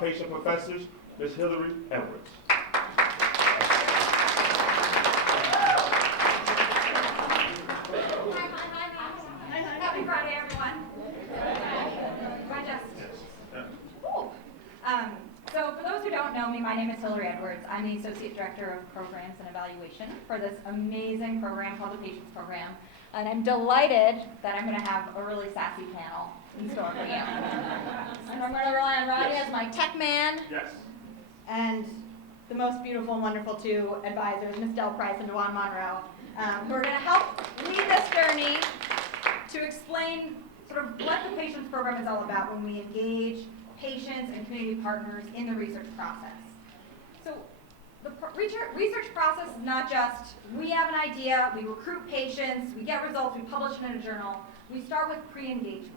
patient professors, Ms. Hillary Edwards. Happy Friday, everyone. So for those who don't know me, my name is Hillary Edwards. I'm the Associate Director of Programs and Evaluation for this amazing program called the Patients Program. And I'm delighted that I'm going to have a really sassy panel in store for you. And I'm going to rely on Rodney as my tech man. Yes. And the most beautiful and wonderful two advisors, Ms. Price and Dywan Monroe, who are going to help lead this journey to explain sort of what the Patients Program is all about when we engage patients and community partners in the research process. So the research process is not just, we have an idea, we recruit patients, we get results, we publish them in a journal. We start with pre-engagement.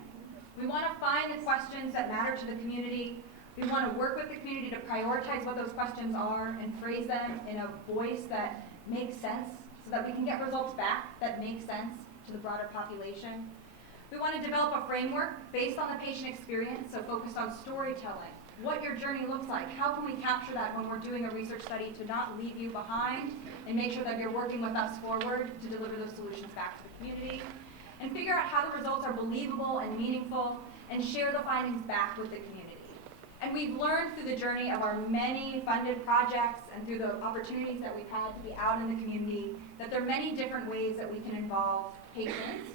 We want to find the questions that matter to the community. We want to work with the community to prioritize what those questions are and phrase them in a voice that makes sense so that we can get results back that make sense to the broader population. We want to develop a framework based on the patient experience, so focused on storytelling, what your journey looks like, how can we capture that when we're doing a research study to not leave you behind and make sure that you're working with us forward to deliver those solutions back to the community, and figure out how the results are believable and meaningful, and share the findings back with the community. And we've learned through the journey of our many funded projects and through the opportunities that we've had to be out in the community that there are many different ways that we can involve patients,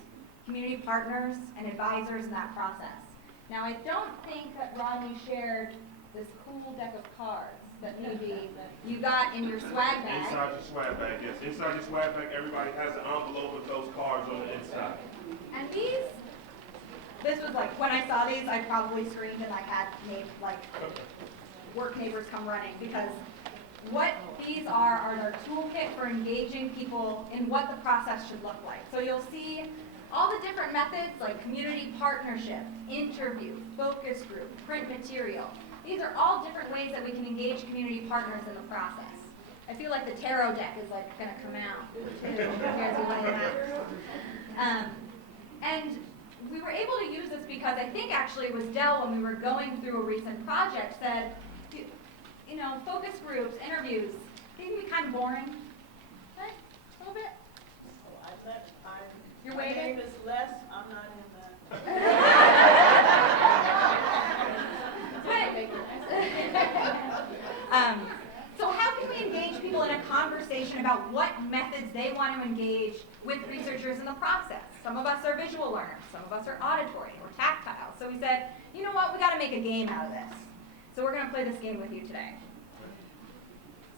community partners, and advisors in that process. Now, I don't think that Rodney shared this cool deck of cards that maybe you got in your swag bag. Inside your swag bag, yes. Inside your swag bag, everybody has an envelope with those cards on the inside. And this was like, when I saw these, I probably screamed and I had work neighbors come running, because what these are our toolkit for engaging people in what the process should look like. So you'll see all the different methods like community partnership, interview, focus group, print material. These are all different ways that we can engage community partners in the process. I feel like the tarot deck is like going to come out. And we were able to use this because I think actually it was Dell, when we were going through a recent project, said, you know, focus groups, interviews, they can be kind of boring. Right? A little bit? You're waiting? My name is Les. I'm not in that. So how can we engage people in a conversation about what methods they want to engage with researchers in the process? Some of us are visual learners. Some of us are auditory or tactile. So we said, you know what, we got to make a game out of this. So we're going to play this game with you today.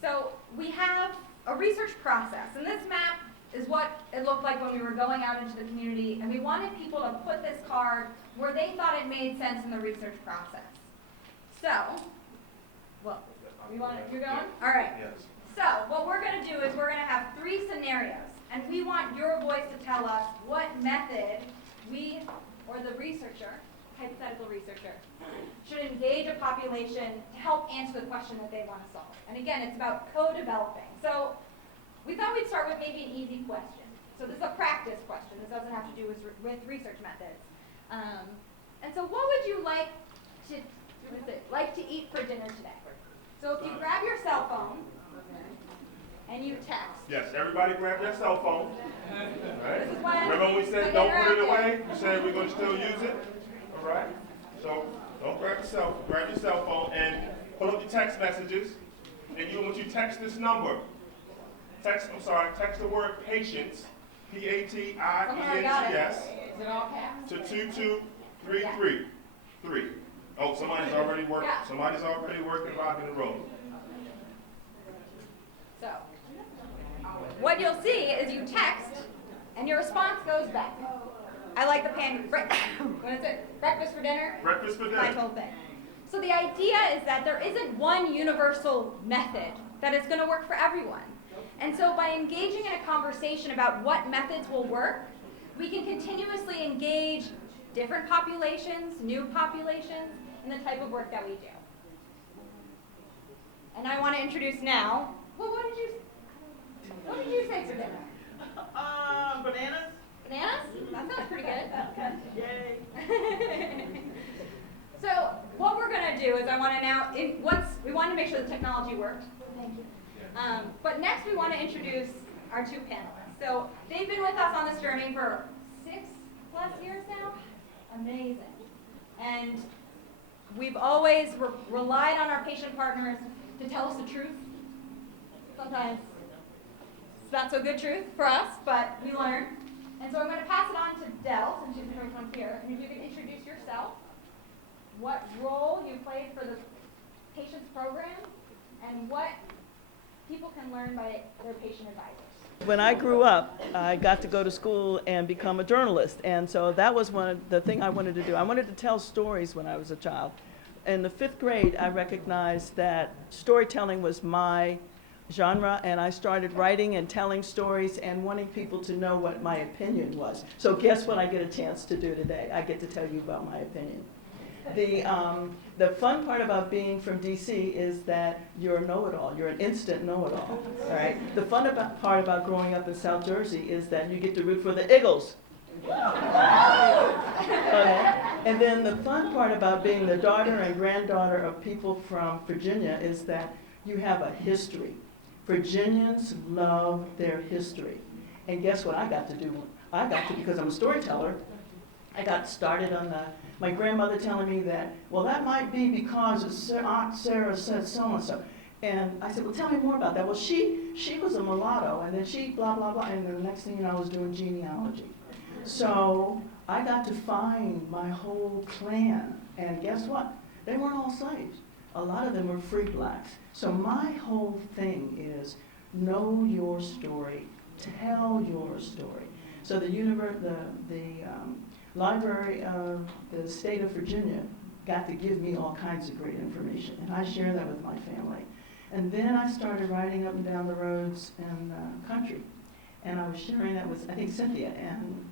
So we have a research process, and this map is what it looked like when we were going out into the community, and we wanted people to put this card where they thought it made sense in the research process. So, well, you're going? All right. Yes. So, what we're going to do is we're going to have 3 scenarios, and we want your voice to tell us what method we, or the researcher, hypothetical researcher, should engage a population to help answer the question that they want to solve. And again, it's about co-developing. So, we thought we'd start with maybe an easy question. So this is a practice question. This doesn't have to do with research methods. And so what would you like to eat for dinner today? So if you grab your cell phone and you text. Yes, everybody grab their cell phone. Right? This is when Remember when we said don't put it away? We said we're going to still use it? All right? So don't grab your cell phone and pull up your text messages. And when you text this number, text the word patients, P-A-T-I-E-N-T-S, Is it all caps? to 22333. Oh, somebody's already working. Yeah. Somebody's already working, rocking and rolling. So what you'll see is you text and your response goes back. I like the what is it? Breakfast for dinner? Breakfast for dinner. My whole thing. So the idea is that there isn't one universal method that is going to work for everyone. And so by engaging in a conversation about what methods will work, we can continuously engage different populations, new populations, in the type of work that we do. And I want to introduce now, well, what did you say for dinner? Bananas. Bananas? That sounds pretty good. Yay. So what we're going to do is I want to now make sure the technology worked. Thank you. But next we want to introduce our two panelists. So they've been with us on this journey for 6+ years now. Amazing. And we've always relied on our patient partners to tell us the truth. Sometimes it's not so good truth for us, but we learn. And so I'm going to pass it on to Del, since she's the first one here. And if you can introduce yourself, what role you played for the patients program, and what people can learn by their patient advisors. When I grew up, I got to go to school and become a journalist. And so that was one of the thing I wanted to do. I wanted to tell stories when I was a child. In the 5th grade, I recognized that storytelling was my genre, and I started writing and telling stories and wanting people to know what my opinion was. So guess what I get a chance to do today? I get to tell you about my opinion. The fun part about being from DC is that you're a know-it-all. You're an instant know-it-all, right? The fun part about growing up in South Jersey is that you get to root for the Eagles. Okay. And then the fun part about being the daughter and granddaughter of people from Virginia is that you have a history. Virginians love their history. And guess what I got to do? Because I'm a storyteller, I got started on my grandmother telling me that, well, that might be because Aunt Sarah said so-and-so. And I said, well, tell me more about that. Well, she was a mulatto, and then she blah, blah, blah, and then the next thing you know, I was doing genealogy. So I got to find my whole clan, and guess what? They weren't all slaves. A lot of them were free blacks. So my whole thing is know your story, tell your story. So the Library of the State of Virginia got to give me all kinds of great information, and I share that with my family. And then I started riding up and down the roads in the country, and I was sharing that with, I think, Cynthia and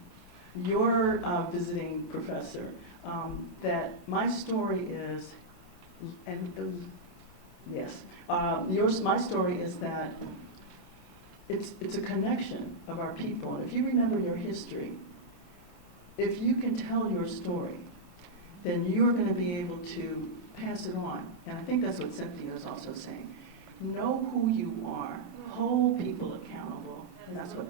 your visiting professor, that my story is, my story is that it's a connection of our people, and if you remember your history, if you can tell your story, then you're going to be able to pass it on. And I think that's what Cynthia is also saying. Know who you are. Hold people accountable. And that's what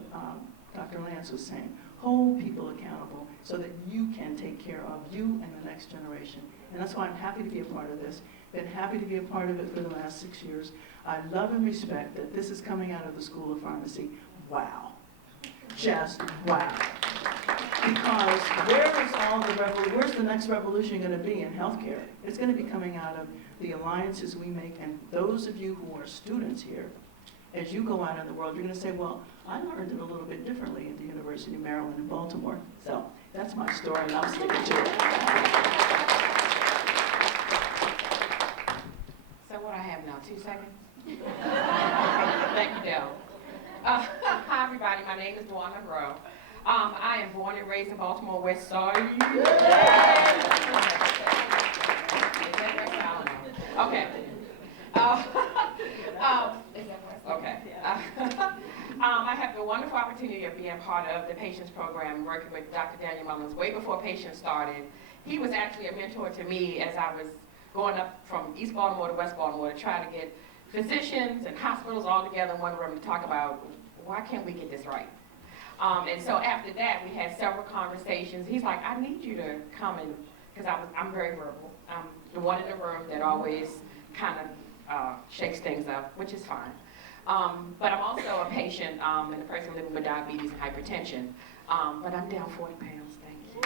Dr. Lance was saying. Hold people accountable so that you can take care of you and the next generation. And that's why I'm happy to be a part of this. Been happy to be a part of it for the last 6 years. I love and respect that this is coming out of the School of Pharmacy. Wow. Just wow. Because where's the next revolution going to be in healthcare? It's going to be coming out of the alliances we make, and those of you who are students here, as you go out in the world, you're going to say, well, I learned it a little bit differently at the University of Maryland in Baltimore. So that's my story, and I'm sticking to it. So what I have now, 2 seconds? Thank you, Del. Hi, everybody. My name is Dywan Monroe. I am born and raised in Baltimore West Side. Okay. Okay. I have the wonderful opportunity of being part of the patients program, working with Dr. Daniel Mullins way before patients started. He was actually a mentor to me as I was going up from East Baltimore to West Baltimore to try to get physicians and hospitals all together in one room to talk about why can't we get this right. And so after that, we had several conversations. He's like, I need you to come in, because I'm very verbal. I'm the one in the room that always kind of shakes things up, which is fine. But I'm also a patient and a person living with diabetes and hypertension. But I'm down 40 pounds, thank you.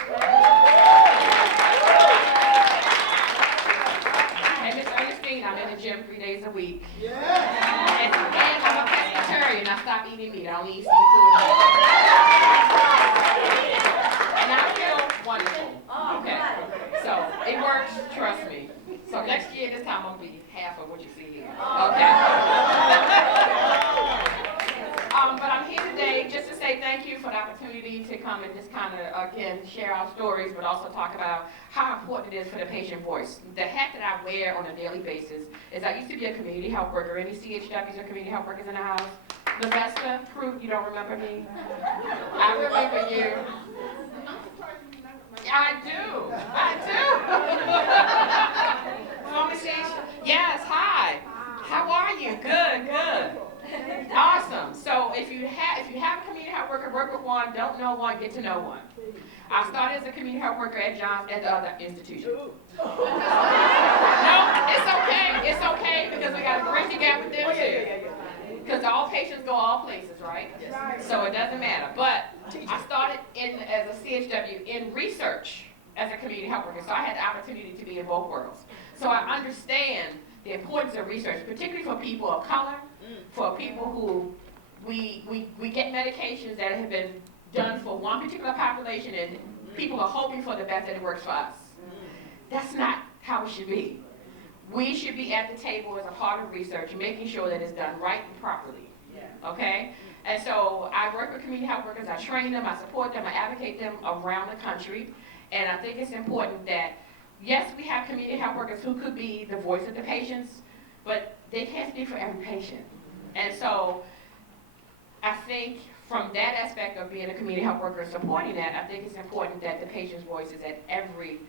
And Ms. Ernestine, I'm in the gym 3 days a week. And I'm a pescatarian. I stopped eating meat. I only eat seafood. And I feel wonderful. Okay. So it works, trust me. So next year, this time, I'm going to be half of what you see here. Okay. But I'm here today just to say thank you for the opportunity to come and just kind of, again, share our stories, but also talk about how important it is for the patient voice. The hat that I wear on a daily basis is I used to be a community health worker. Any CHWs or community health workers in the house? Lavesta, prove you don't remember me? I remember you. I do. Pharmacy. Yes, hi. How are you? Good, good. Awesome. So if you have a community health worker, work with one, don't know one, get to know one. I started as a community health worker at the other institution. No, it's okay because we got to bridge the gap with them too. Because all patients go all places, right? So it doesn't matter. But I started as a CHW in research as a community health worker, so I had the opportunity to be in both worlds. So I understand the importance of research, particularly for people of color, for people who we get medications that have been done for one particular population and people are hoping for the best that it works for us. That's not how it should be. We should be at the table as a part of research, making sure that it's done right and properly. Okay? And so I work with community health workers, I train them, I support them, I advocate them around the country. And I think it's important that, yes, we have community health workers who could be the voice of the patients, but they can't speak for every patient. And so I think from that aspect of being a community health worker supporting that, I think it's important that the patient's voice is at every,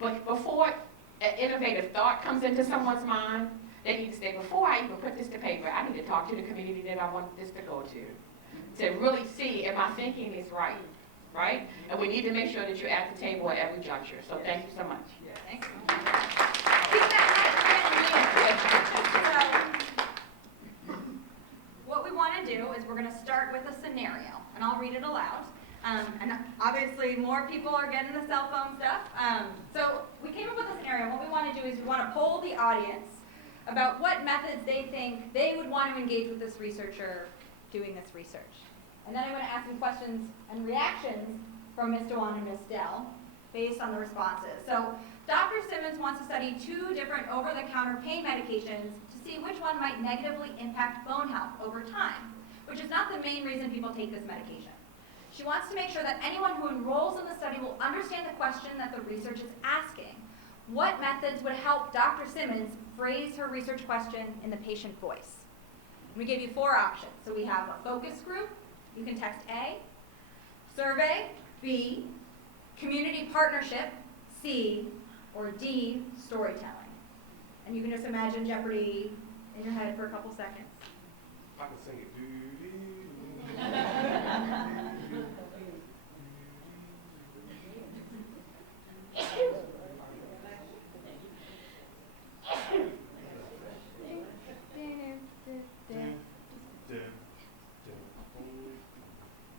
but before an innovative thought comes into someone's mind, they need to say, before I even put this to paper, I need to talk to the community that I want this to go to really see if my thinking is right, right? And we need to make sure that you're at the table at every juncture. So thank you so much. Thanks. Keep that mic. So, what we want to do is we're going to start with a scenario, and I'll read it aloud. And obviously, more people are getting the cell phone stuff. So we came up with a scenario. What we want to do is we want to poll the audience about what methods they think they would want to engage with this researcher doing this research. And then I'm going to ask some questions and reactions from Ms. Dywan and Ms. Dell based on the responses. So Dr. Simmons wants to study 2 different over-the-counter pain medications to see which one might negatively impact bone health over time, which is not the main reason people take this medication. She wants to make sure that anyone who enrolls in the study will understand the question that the research is asking. What methods would help Dr. Simmons phrase her research question in the patient voice? We give you 4 options. So we have a focus group. You can text A, survey, B, community partnership, C, or D, storytelling. And you can just imagine Jeopardy in your head for a couple seconds. I can sing it.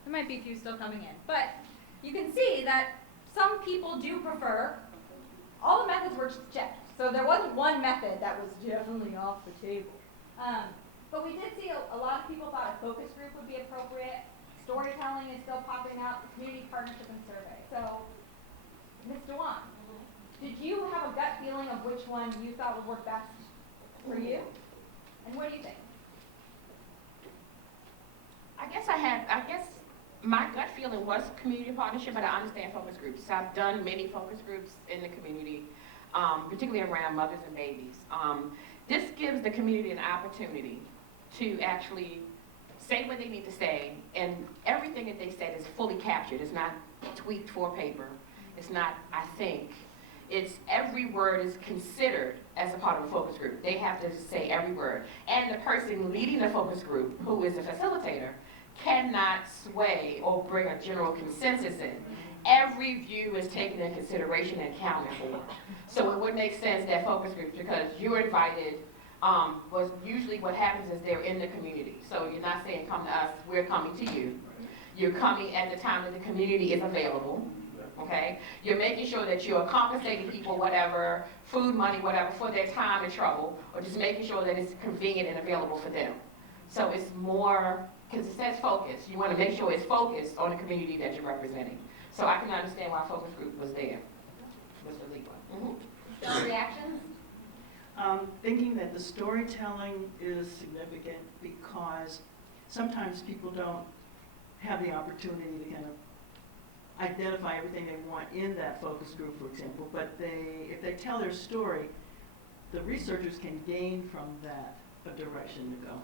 There might be a few still coming in, but you can see that some people do prefer, all the methods were checked, so there wasn't one method that was definitely off the table. But we did see a lot of people thought a focus group would be appropriate. Storytelling is still popping out, community partnership and survey. So, Ms. Dywan, did you have a gut feeling of which one you thought would work best for you? And what do you think? I guess my gut feeling was community partnership, but I understand focus groups. So I've done many focus groups in the community, particularly around mothers and babies. This gives the community an opportunity to actually say what they need to say, and everything that they said is fully captured. It's not tweaked for paper. It's not, I think. It's every word is considered as a part of a focus group. They have to say every word. And the person leading the focus group, who is a facilitator, cannot sway or bring a general consensus in. Every view is taken into consideration and counted for. So it would make sense that focus groups, because you're invited, was usually what happens is they're in the community. So you're not saying come to us, we're coming to you. You're coming at the time that the community is available. Okay? You're making sure that you're compensating people, whatever, food, money, whatever, for their time and trouble, or just making sure that it's convenient and available for them. So it's more, because it says focus. You want to make sure it's focused on the community that you're representing. So I can understand why focus group was there. Mr. Lee. Some reactions? Thinking that the storytelling is significant because sometimes people don't have the opportunity to kind of identify everything they want in that focus group, for example, but if they tell their story, the researchers can gain from that a direction to go.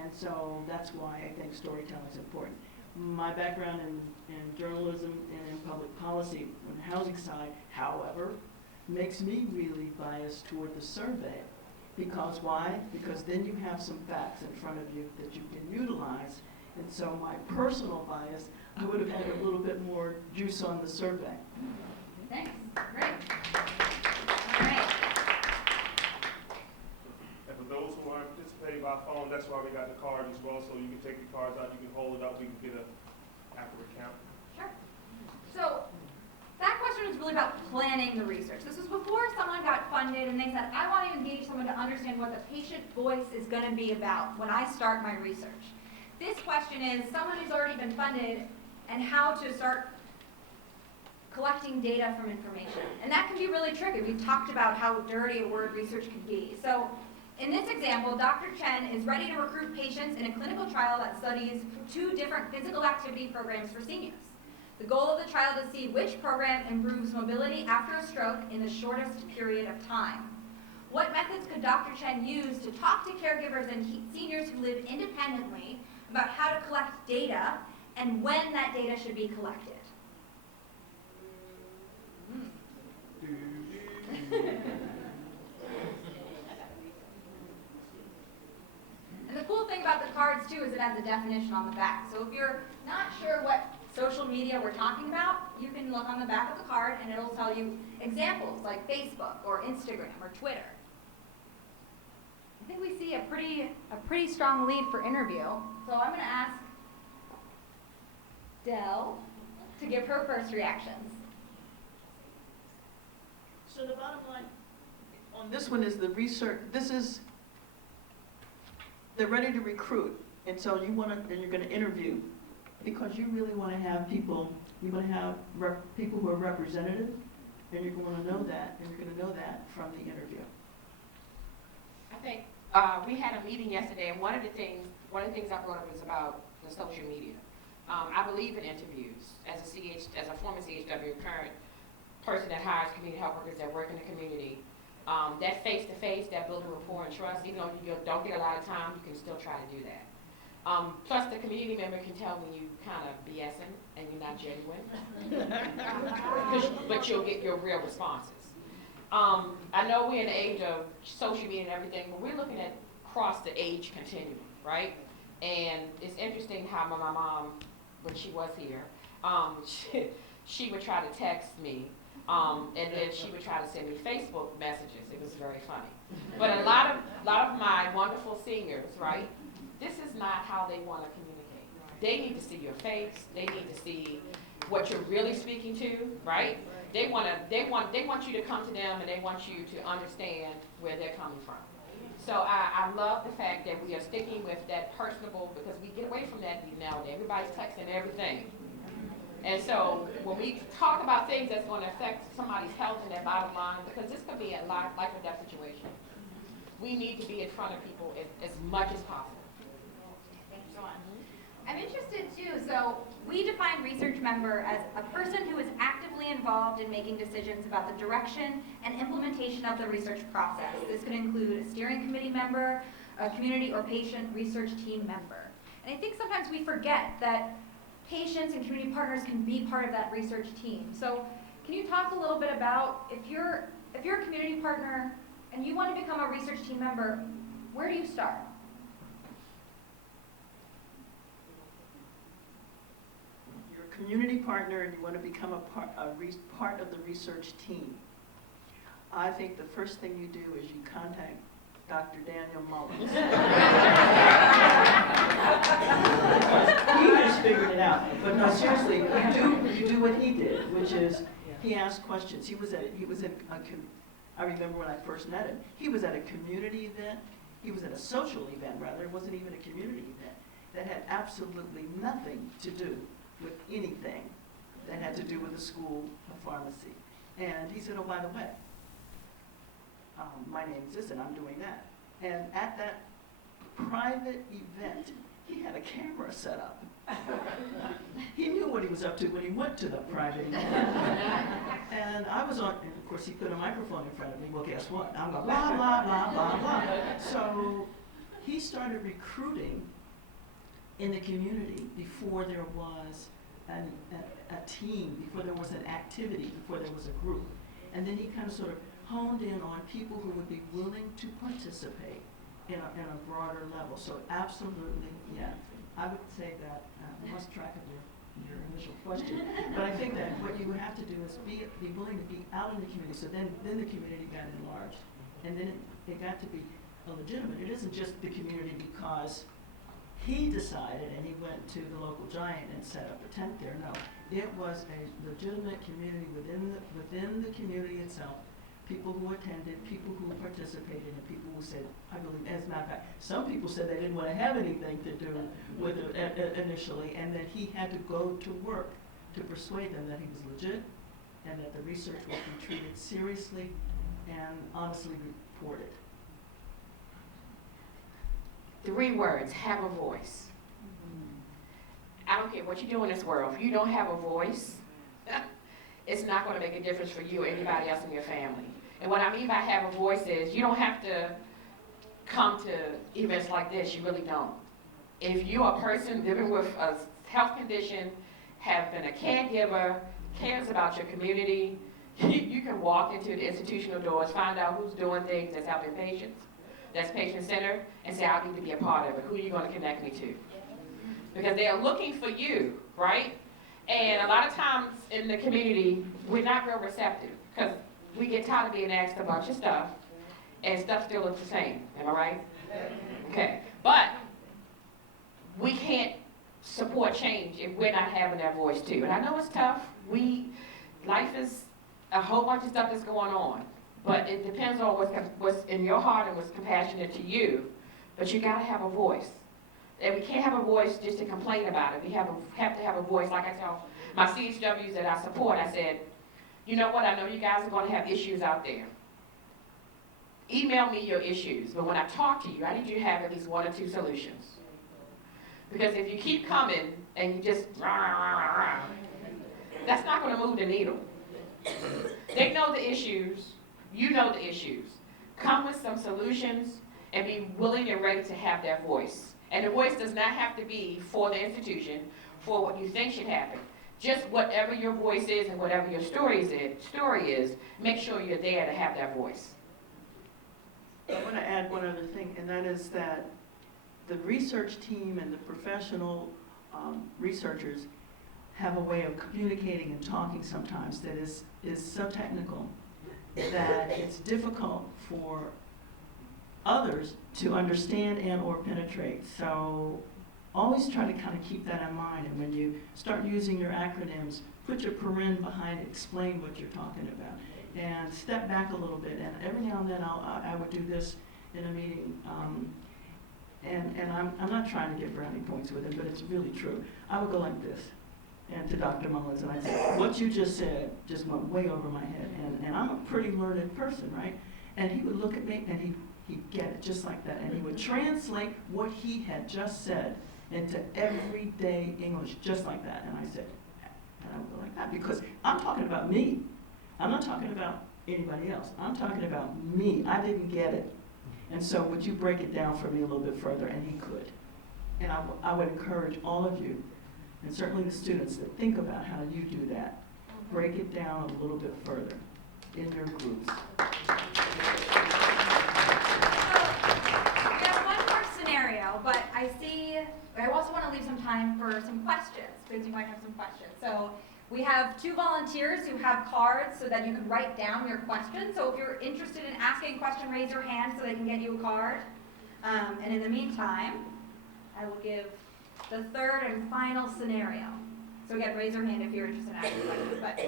And so that's why I think storytelling is important. My background in journalism and in public policy on the housing side, however, makes me really biased toward the survey Because why? Because then you have some facts in front of you that you can utilize. And so my personal bias, I would have had a little bit more juice on the survey. Thanks. Great. All right. And for those who aren't participating by phone, that's why we got the card as well, so you can take your cards out, you can hold it up, we can get an accurate count. Sure. So that question was really about planning the research. This was before someone got funded and they said, I want to engage someone to understand what the patient voice is going to be about when I start my research. This question is someone who's already been funded and how to start collecting data from information. And that can be really tricky. We've talked about how dirty a word research can be. So in this example, Dr. Chen is ready to recruit patients in a clinical trial that studies 2 different physical activity programs for seniors. The goal of the trial is to see which program improves mobility after a stroke in the shortest period of time. What methods could Dr. Chen use to talk to caregivers and seniors who live independently about how to collect data and when that data should be collected? And the cool thing about the cards too is it has a definition on the back. So if you're not sure what social media we're talking about, you can look on the back of the card and it'll tell you examples like Facebook or Instagram or Twitter. I think we see a pretty strong lead for interview. So I'm going to ask Dell to give her first reactions. So the bottom line on this one is the research. They're ready to recruit, and so you're going to interview because you really want to have people. You want to have people who are representative, and you're going to know that, from the interview. I think we had a meeting yesterday, and one of the things I brought up was about the social media. I believe in interviews. As a former CHW, current person that hires community health workers that work in the community, that face-to-face, that building rapport and trust, even though you don't get a lot of time, you can still try to do that. Plus, the community member can tell when you kind of BSing and you're not genuine, but you'll get your real responses. I know we're in the age of social media and everything, but we're looking at across the age continuum, right? And it's interesting how my mom, when she was here, she would try to text me, and then she would try to send me Facebook messages. It was very funny. But a lot of my wonderful seniors, right? This is not how they want to communicate. They need to see your face. They need to see what you're really speaking to, right? They want you to come to them, and they want you to understand where they're coming from. So I love the fact that we are sticking with that personable, because we get away from that nowadays. Everybody's texting everything. And so when we talk about things that's going to affect somebody's health and their bottom line, because this could be a life or death situation, we need to be in front of people as much as possible. Thanks so much. I'm interested too, so we define research member as a person who is actively involved in making decisions about the direction and implementation of the research process. This could include a steering committee member, a community or patient research team member. And I think sometimes we forget that patients and community partners can be part of that research team. So can you talk a little bit about if you're a community partner and you want to become a research team member, where do you start? You're a community partner and you want to become a part of the research team. I think the first thing you do is you contact Dr. Daniel Mullins. He just figured it out. But no, seriously, you do what he did, which is he asked questions. I remember when I first met him, he was at a community event. He was at a social event, rather. It wasn't even a community event that had absolutely nothing to do with anything that had to do with the school of pharmacy. And he said, oh, by the way, my name's this and I'm doing that. And at that private event, he had a camera set up. He knew what he was up to when he went to the private event. And I was on, and of course he put a microphone in front of me. Well, guess what? I'm going blah, blah, blah, blah, blah. So he started recruiting in the community before there was a team, before there was an activity, before there was a group. And then he kind of sort of honed in on people who would be willing to participate in a broader level. So absolutely, yeah. I would say that, I lost track of your initial question, but I think that what you have to do is be willing to be out in the community. So then the community got enlarged, and then it got to be a legitimate. It isn't just the community because he decided and he went to the local giant and set up a tent there. No, it was a legitimate community within the community itself. People who attended, people who participated, and people who said, I believe, as a matter of fact, some people said they didn't want to have anything to do with it initially, and that he had to go to work to persuade them that he was legit and that the research would be treated seriously and honestly reported. 3 words, have a voice. I don't care what you do in this world. If you don't have a voice, it's not going to make a difference for you or anybody else in your family. And what I mean by have a voice is you don't have to come to events like this. You really don't. If you're a person living with a health condition, have been a caregiver, cares about your community, you can walk into the institutional doors, find out who's doing things that's helping patients, that's patient-centered, and say, I need to be a part of it. Who are you going to connect me to? Because they are looking for you, right? And a lot of times in the community, we're not real receptive because we get tired of being asked a bunch of stuff, and stuff still looks the same. Am I right? Okay. But we can't support change if we're not having that voice too. And I know it's tough. Life is a whole bunch of stuff that's going on. But it depends on what's in your heart and what's compassionate to you. But you got to have a voice. And we can't have a voice just to complain about it. We have to have a voice. Like I tell my CHWs that I support, I said, you know what, I know you guys are going to have issues out there. Email me your issues. But when I talk to you, I need you to have at least 1 or 2 solutions. Because if you keep coming and you just that's not going to move the needle. They know the issues. You know the issues. Come with some solutions and be willing and ready to have that voice. And the voice does not have to be for the institution, for what you think should happen. Just whatever your voice is and whatever your story is, make sure you're there to have that voice. I want to add one other thing, and that is that the research team and the professional researchers have a way of communicating and talking sometimes that is so technical that it's difficult for others to understand and or penetrate. So always try to kind of keep that in mind, and when you start using your acronyms, put your paren behind it, explain what you're talking about, and step back a little bit. And every now and then I would do this in a meeting, and I'm not trying to get brownie points with it, but it's really true. I would go like this, and to Dr. Mullins, and I'd say, what you just said just went way over my head, and I'm a pretty learned person, right? And he would look at me, and he'd get it just like that, and he would translate what he had just said into everyday English, just like that. And I said, and I would go like that, because I'm talking about me. I'm not talking about anybody else. I'm talking about me. I didn't get it. And so would you break it down for me a little bit further? And he could. And I would encourage all of you, and certainly the students, that think about how you do that. Break it down a little bit further in your groups. But I also want to leave some time for some questions, because you might have some questions. So we have 2 volunteers who have cards so that you can write down your questions. So if you're interested in asking a question, raise your hand so they can get you a card. And in the meantime, I will give the 3rd and final scenario. So again, raise your hand if you're interested in asking questions. But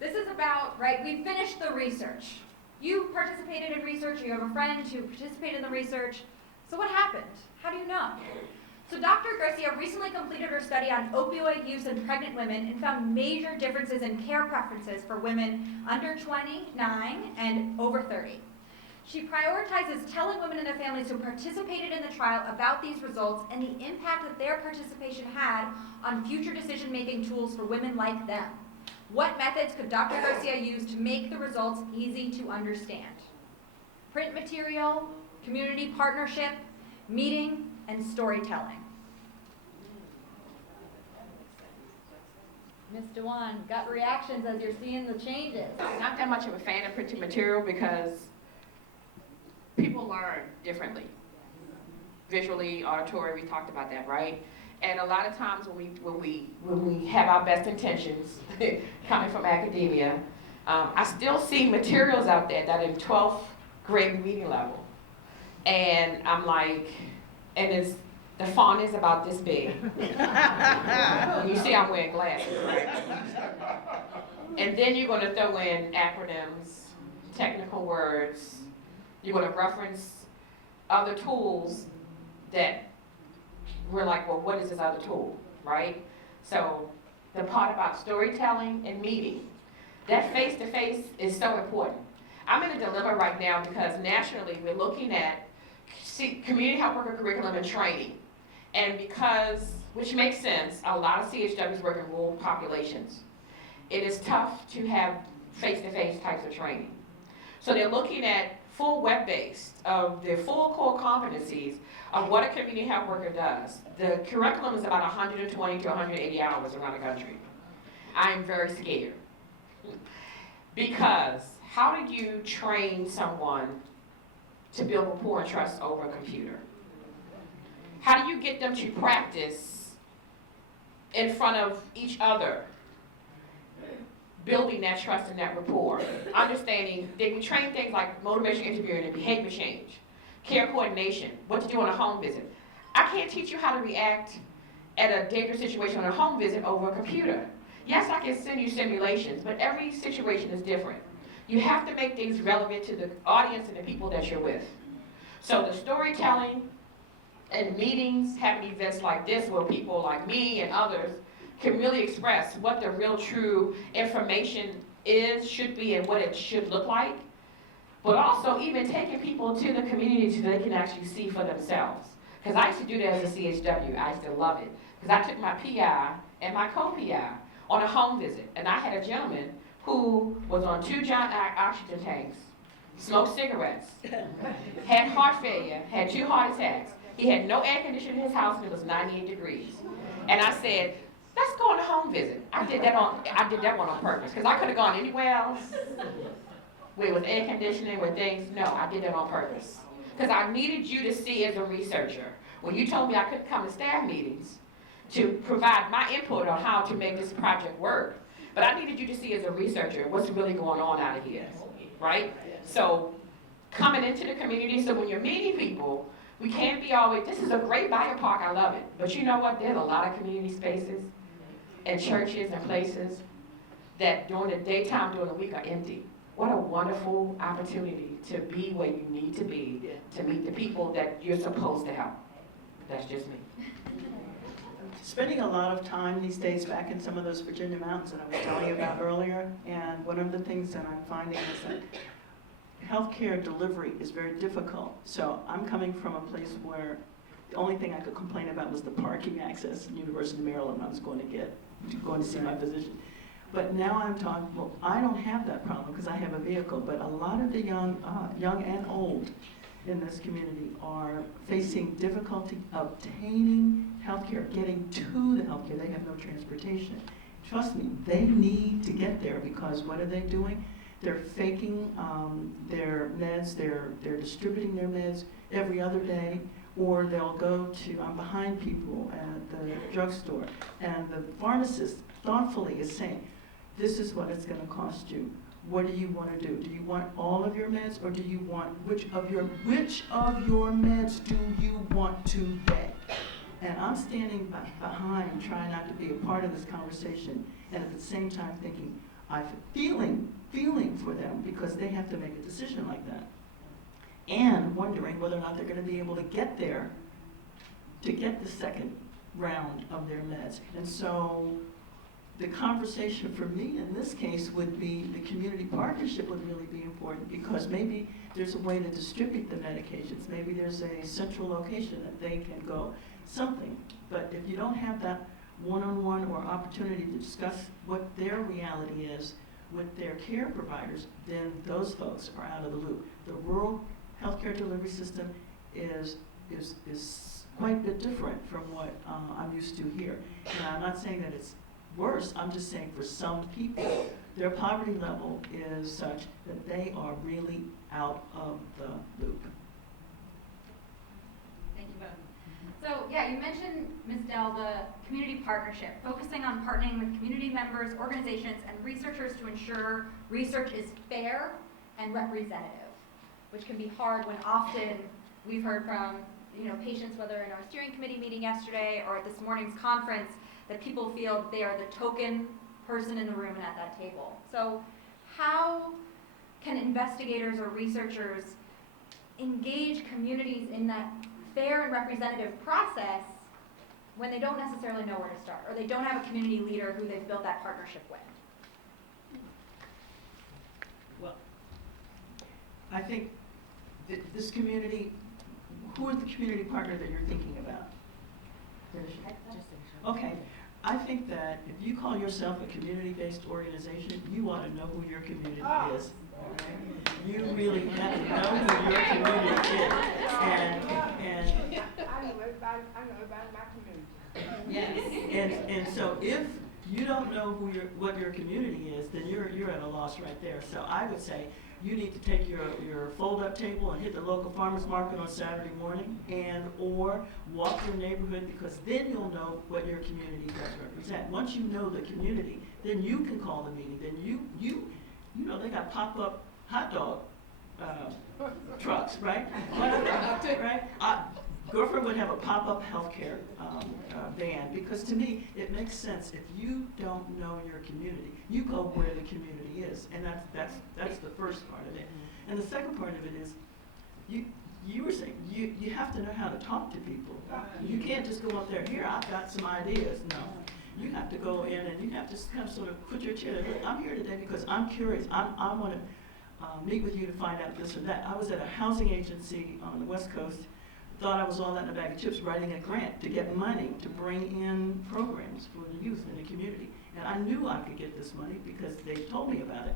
this is about, right, we finished the research. You participated in research, you have a friend who participated in the research. So what happened? How do you know? So Dr. Garcia recently completed her study on opioid use in pregnant women and found major differences in care preferences for women under 29 and over 30. She prioritizes telling women and their families who participated in the trial about these results and the impact that their participation had on future decision-making tools for women like them. What methods could Dr. Garcia use to make the results easy to understand? Print material, community partnership, meeting, and storytelling. Ms. Dywan, gut reactions as you're seeing the changes? I'm not that much of a fan of printed material because people learn differently. Visually, auditory, we talked about that, right? And a lot of times when we have our best intentions coming from academia, I still see materials out there that are in 12th grade reading level. And I'm like, the font is about this big. You see I'm wearing glasses, right? And then you're gonna throw in acronyms, technical words. You're gonna reference other tools that we're like, well, what is this other tool, right? So the part about storytelling and meeting, that face-to-face is so important. I'm in a dilemma right now because nationally we're looking at community health worker curriculum and training. And which makes sense, a lot of CHWs work in rural populations. It is tough to have face-to-face types of training. So they're looking at full web-based of the full core competencies of what a community health worker does. The curriculum is about 120 to 180 hours around the country. I am very scared. Because how do you train someone to build rapport and trust over a computer? How do you get them to practice in front of each other, building that trust and that rapport? Understanding, we train things like motivation interviewing and behavior change, care coordination, what to do on a home visit. I can't teach you how to react at a dangerous situation on a home visit over a computer. Yes, I can send you simulations, but every situation is different. You have to make things relevant to the audience and the people that you're with. So the storytelling and meetings, having events like this where people like me and others can really express what the real true information is, should be, and what it should look like. But also even taking people to the community so they can actually see for themselves. Because I used to do that as a CHW. I used to love it. Because I took my PI and my co-PI on a home visit. And I had a gentleman who was on 2 giant oxygen tanks, smoked cigarettes, had heart failure, had 2 heart attacks. He had no air conditioning in his house and it was 98 degrees. And I said, let's go on a home visit. I did that one on purpose because I could have gone anywhere else with air conditioning, with things. No, I did that on purpose. Because I needed you to see as a researcher. When you told me I couldn't come to staff meetings to provide my input on how to make this project work, but I needed you to see as a researcher what's really going on out of here, right? So coming into the community, so when you're meeting people, we can't be always, this is a great biopark, I love it. But you know what, there's a lot of community spaces and churches and places that during the daytime, during the week are empty. What a wonderful opportunity to be where you need to be, to meet the people that you're supposed to help. That's just me. Spending a lot of time these days back in some of those Virginia mountains that I was telling you about earlier, and one of the things that I'm finding is that healthcare delivery is very difficult. So I'm coming from a place where the only thing I could complain about was the parking access in University of Maryland when I was going to see my physician. But now I'm talking, well, I don't have that problem because I have a vehicle, but a lot of the young and old in this community are facing difficulty obtaining healthcare, getting to the healthcare. They have no transportation. Trust me, they need to get there because what are they doing? They're faking their meds, they're distributing their meds every other day, or they'll go to, I'm behind people at the drugstore, and the pharmacist thoughtfully is saying, this is what it's gonna cost you. What do you want to do? Do you want all of your meds, or do you want, which of your meds do you want to get? And I'm standing behind, trying not to be a part of this conversation, and at the same time thinking, I'm feeling for them because they have to make a decision like that. And wondering whether or not they're gonna be able to get there to get the second round of their meds. And so the conversation for me in this case would be the community partnership would really be important because maybe there's a way to distribute the medications. Maybe there's a central location that they can go, something. But if you don't have that one-on-one or opportunity to discuss what their reality is with their care providers, then those folks are out of the loop. The rural healthcare delivery system is quite a bit different from what I'm used to here. And I'm not saying that it's worse. I'm just saying for some people, their poverty level is such that they are really out of the loop. Thank you both. So yeah, you mentioned, Ms. Dell, the community partnership, focusing on partnering with community members, organizations, and researchers to ensure research is fair and representative, which can be hard when often we've heard from patients, whether in our steering committee meeting yesterday or at this morning's conference, that people feel they are the token person in the room and at that table. So how can investigators or researchers engage communities in that fair and representative process when they don't necessarily know where to start, or they don't have a community leader who they've built that partnership with? Well, I think that this community, who is the community partner that you're thinking about? Okay, I think that if you call yourself a community-based organization, you ought to know who your community is. Okay? You really have to know who your community is. I know everybody in my community. Yes. And so if you don't know what your community is, then you're at a loss right there. So I would say you need to take your fold-up table and hit the local farmer's market on Saturday morning, or walk your neighborhood, because then you'll know what your community does represent. Once you know the community, then you can call the meeting. Then you know they got pop-up hot dog trucks, right? Right? Girlfriend would have a pop-up healthcare van, because to me it makes sense. If you don't know your community, you go where the community is, and that's the first part of it. And the second part of it is you were saying you have to know how to talk to people. You can't just go up there, here, I've got some ideas. No, you have to go in and you have to kind of sort of put your chair there. Look, I'm here today because I'm curious. I want to meet with you to find out this or that. I was at a housing agency on the West Coast. Thought I was all that in a bag of chips, writing a grant to get money to bring in programs for the youth in the community. And I knew I could get this money because they told me about it,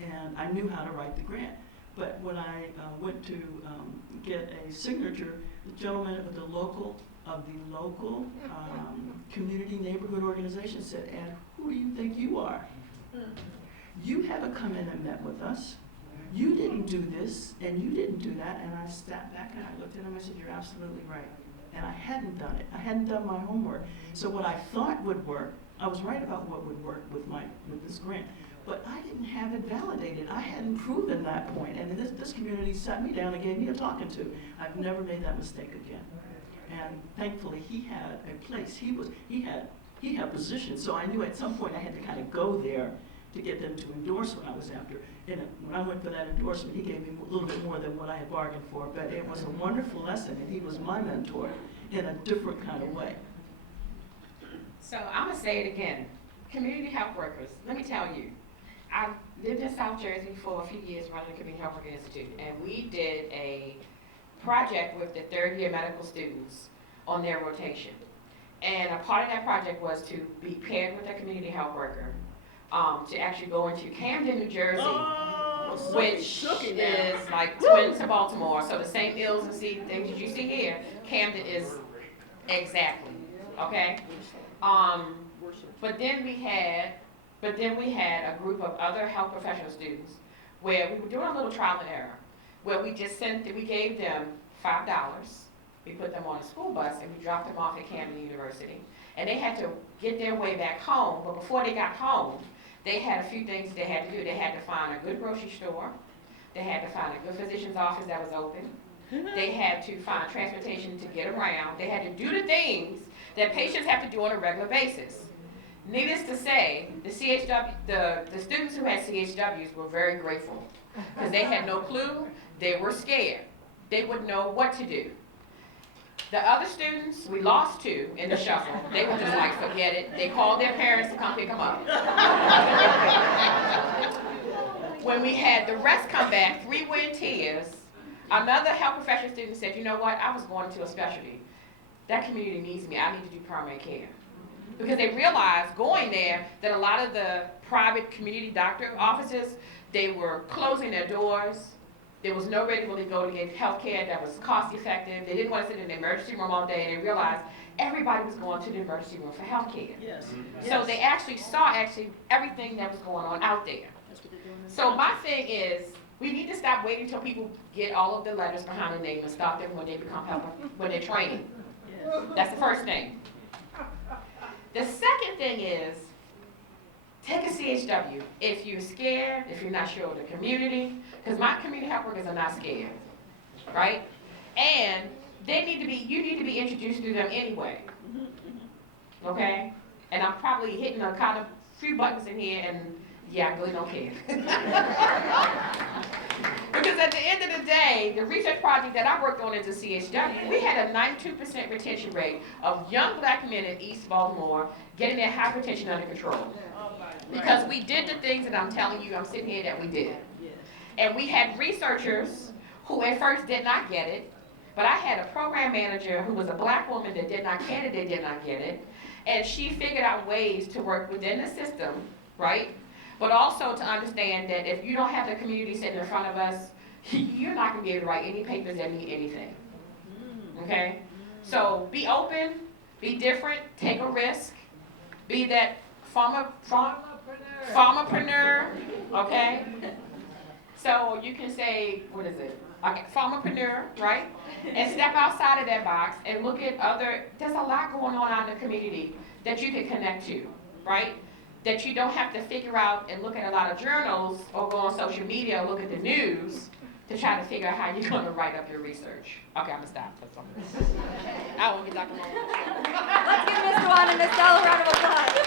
and I knew how to write the grant. But when I went to get a signature, the gentleman of the local community neighborhood organization said, "And who do you think you are? You haven't come in and met with us. You didn't do this, and you didn't do that." And I sat back and I looked at him and I said, "You're absolutely right." And I hadn't done it. I hadn't done my homework. So what I thought would work, I was right about what would work with this grant, but I didn't have it validated. I hadn't proven that point. And this community sat me down and gave me a talking to. I've never made that mistake again. And thankfully he had a place. He had position. So I knew at some point I had to kind of go there to get them to endorse what I was after. And when I went for that endorsement, he gave me a little bit more than what I had bargained for, but it was a wonderful lesson, and he was my mentor in a different kind of way. So I'm gonna say it again, community health workers, let me tell you, I lived in South Jersey for a few years running the Community Health Worker Institute, and we did a project with the third-year medical students on their rotation. And a part of that project was to be paired with a community health worker, to actually go into Camden, New Jersey, which is like twin to Baltimore. So the same ills and things that you see here, Camden is exactly, okay? But then we had a group of other health professional students where we were doing a little trial and error, where we gave them $5. We put them on a school bus and we dropped them off at Camden University. And they had to get their way back home, but before they got home, they had a few things they had to do. They had to find a good grocery store. They had to find a good physician's office that was open. They had to find transportation to get around. They had to do the things that patients have to do on a regular basis. Needless to say, the students who had CHWs were very grateful because they had no clue. They were scared. They wouldn't know what to do. The other students, we lost 2 in the shuffle. They were just like, forget it. They called their parents to come pick them up. When we had the rest come back, 3 were in tears. Another health professional student said, you know what, I was going to a specialty. That community needs me. I need to do primary care. Because they realized going there that a lot of the private community doctor offices, they were closing their doors. There was nowhere to really go to get health care that was cost effective. They didn't want to sit in the emergency room all day, and they realized everybody was going to the emergency room for healthcare. Yes. So they actually saw everything that was going on out there. So my thing is, we need to stop waiting until people get all of the letters behind their name and stop them when they become helper, when they're training. Yes. That's the first thing. The second thing is, take a CHW. If you're scared, if you're not sure of the community, because my community health workers are not scared, right? And you need to be introduced to them anyway, okay? And I'm probably hitting a kind of few buttons in here, and yeah, I really don't care. Because at the end of the day, the research project that I worked on as a CHW, we had a 92% retention rate of young black men in East Baltimore getting their hypertension under control. Because we did the things that I'm telling you, I'm sitting here, that we did. And we had researchers who at first did not get it, but I had a program manager who was a black woman that did not get it, and she figured out ways to work within the system, right? But also to understand that if you don't have the community sitting in front of us, you're not gonna be able to write any papers that mean anything, okay? So be open, be different, take a risk, be that farmerpreneur, okay? So you can say, what is it? Okay, farmerpreneur, right? And step outside of that box and look at there's a lot going on out in the community that you can connect to, right? That you don't have to figure out and look at a lot of journals or go on social media or look at the news to try to figure out how you're gonna write up your research. Okay, I'm gonna stop. I won't get Dr. Let's give Ms. Dewan and Ms. Dell a round of applause.